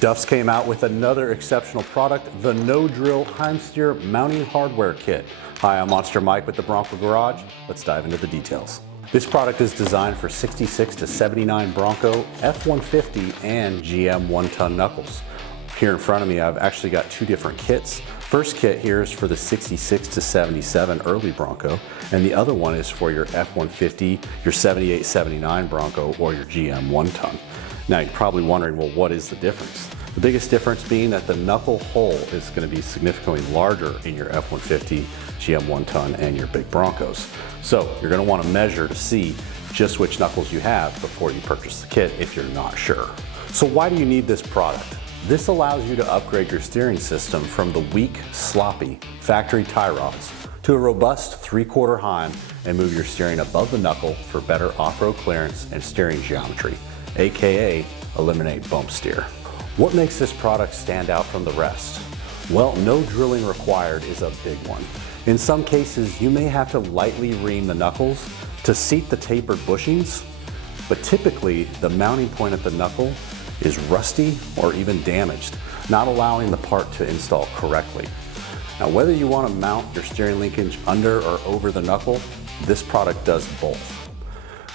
Duff's came out with another exceptional product, the no-drill Heim steer mounting hardware kit. Hi, I'm Monster Mike with the Bronco Garage. Let's dive into the details. This product is designed for 66 to 79 Bronco, F150, and GM 1-ton knuckles. Here in front of me, I've actually got two different kits. First kit here is for the 66 to 77 early Bronco, and the other one is for your F150, your 78, 79 Bronco, or your GM 1-ton. Now you're probably wondering, well, what is the difference? The biggest difference being that the knuckle hole is going to be significantly larger in your F150, GM 1-ton, and your big Broncos. So you're going to want to measure to see just which knuckles you have before you purchase the kit if you're not sure. So why do you need this product? This allows you to upgrade your steering system from the weak, sloppy factory tie rods to a robust 3/4 Heim and move your steering above the knuckle for better off-road clearance and steering geometry, aka eliminate bump steer. What makes this product stand out from the rest? Well, no drilling required is a big one. In some cases, you may have to lightly ream the knuckles to seat the tapered bushings, but typically the mounting point at the knuckle is rusty or even damaged, not allowing the part to install correctly. Now, whether you want to mount your steering linkage under or over the knuckle, this product does both.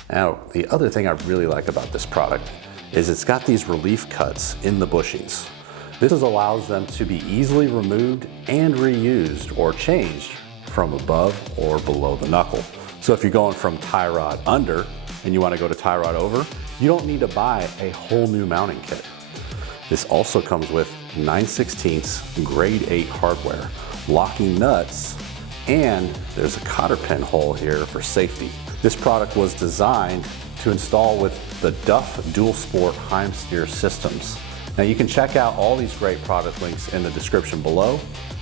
Now, the other thing I really like about this product is it's got these relief cuts in the bushings. This allows them to be easily removed and reused or changed from above or below the knuckle. So if you're going from tie rod under and you want to go to tie rod over, you don't need to buy a whole new mounting kit. This also comes with 9/16 grade 8 hardware, locking nuts, and there's a cotter pin hole here for safety. This product was designed to install with the Duff dual sport Heim steer systems. Now you can check out all these great product links in the description below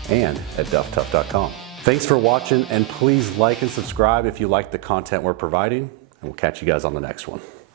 and at dufftough.com. Thanks for watching, and please like and subscribe if you like the content we're providing, and we'll catch you guys on the next one.